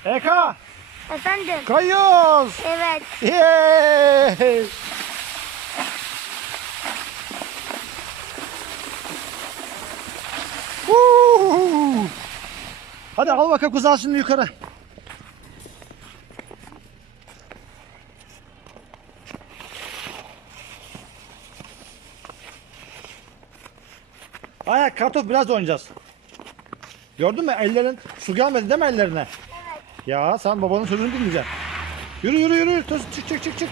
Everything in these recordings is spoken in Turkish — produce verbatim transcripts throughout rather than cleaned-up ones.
Eka, Efendim? kayıyoruz. Evet. Yay! Woo! Hadi al bakalım kız, al şimdi yukarı. Ay kartof, biraz oynayacağız. Gördün mü, ellerin su gelmedi değil mi ellerine? Evet. Ya sen babanın sözünü dinleyeceksin. Yürü yürü yürü, Toz, çık çık çık çık.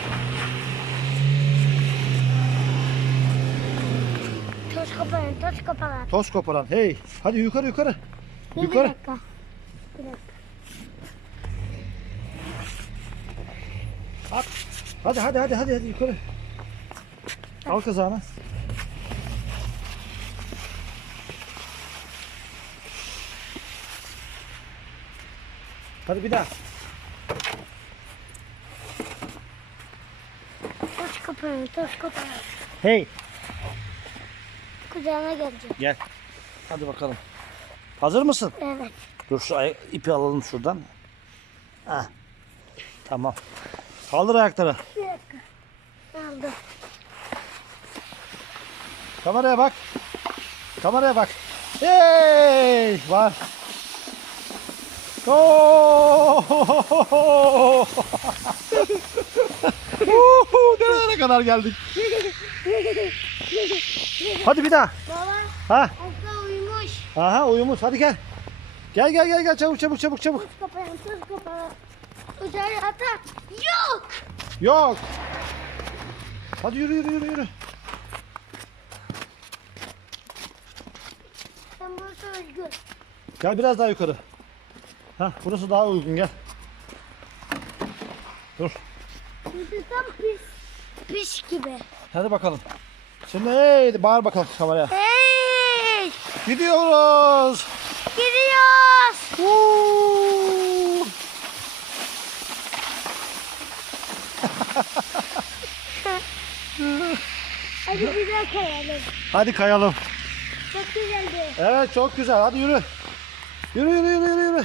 Toz koparın, toz koparın. Toz koparan, hey. Hadi yukarı yukarı. Dur Yukarı. bir dakika. Bir dakika. At. Hadi hadi hadi hadi hadi yukarı. Al kazağını. Hadi bir daha. Toz koparın, toz koparın. Hey. Kucağına gelecek. Gel. Hadi bakalım. Hazır mısın? Evet. Dur şu ay- ipi alalım şuradan. Heh. Tamam. Kaldır ayakları. Bir dakika. Aldım. Kameraya bak. Kameraya bak. Hey! Var. Oo! Uhu, nerelere kadar geldik? Hadi bir daha. Baba, Ha? hasta uyumuş. Aha, uyumuz. Hadi gel. Gel gel gel gel, çabuk çabuk çabuk çabuk. Toz koparın, toz koparın. Kucağına ata. Yok. Yok. Hadi yürü yürü yürü yürü. Sen burası özgür. Gel biraz daha yukarı. Ha, burası daha uygun, gel. Dur. Burası tam pis. Pis gibi. Hadi bakalım. Şimdi hey, bağır bakalım kameraya. Hey! Gidiyoruz. Gidiyoruz. Woo! Hadi bir daha kayalım. Hadi kayalım. Çok güzeldi. Evet, çok güzel. Hadi yürü. Yürü yürü yürü yürü yürü.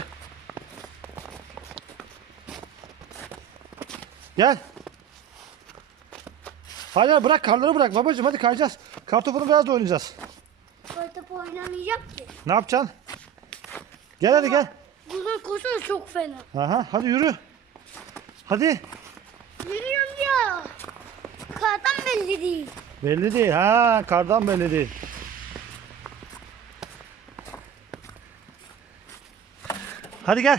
Gel. Hayır, bırak karları, bırak babacığım, hadi kayacağız. Kartopunu biraz da oynayacağız. Kartopu oynamayacak ki. Ne yapacaksın? Gel hadi gel. Bunun koşuyor çok fena. Aha, hadi yürü. Hadi. Yürüyorum ya. Kardan belli değil. Belli değil. Ha, kardan belli değil. Hadi gel.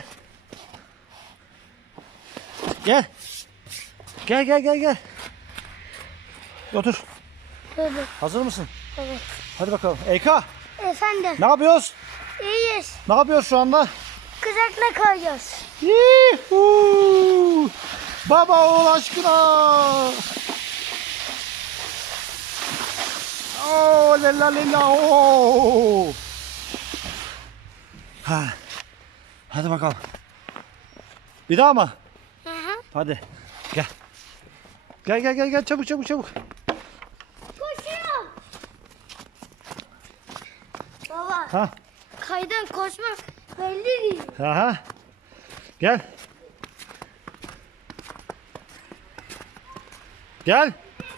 Gel. Gel gel gel gel. Otur. Evet. Hazır mısın? Evet. Hadi bakalım. Eka, Efendim. ne yapıyoruz? İyiyiz. Ne yapıyoruz şu anda? Kızakla kayıyoruz. Yuhuu! Baba oğul aşkına. Oo, lella lella oo. Ha. Hadi bakalım. Bir daha mı? Hı hı. Hadi. Gel. Gel gel gel gel, çabuk çabuk çabuk. Koşuyor. Baba. Ha. Kaydan koşmak belli değil. Aha. Gel. Gel.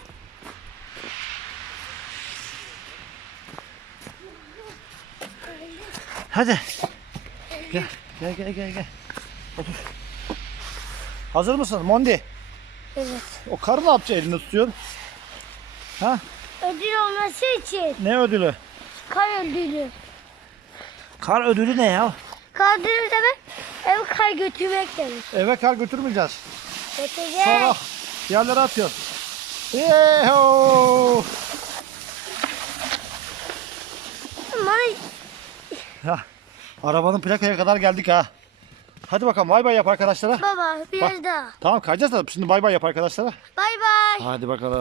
Hadi. Gel. Gel gel gel gel. Otur. Hazır mısın Mondi? Evet. O karı ne yapacak, elinde tutuyorsun? Ha? Ödül olması için. Ne ödülü? Kar ödülü. Kar ödülü ne ya? Kar ödülü demek ev kar götürmek demek. Eve kar götürmeyeceğiz. Götüreceğiz. Sonra yerlere atıyor. Yeho! Ama Ya, arabanın plakaya kadar geldik ha. Hadi bakalım, bay bay yap arkadaşlara. baba biraz Bak. daha. Tamam, kayacağız da şimdi bay bay yap arkadaşlara. Bay bay. Hadi bakalım.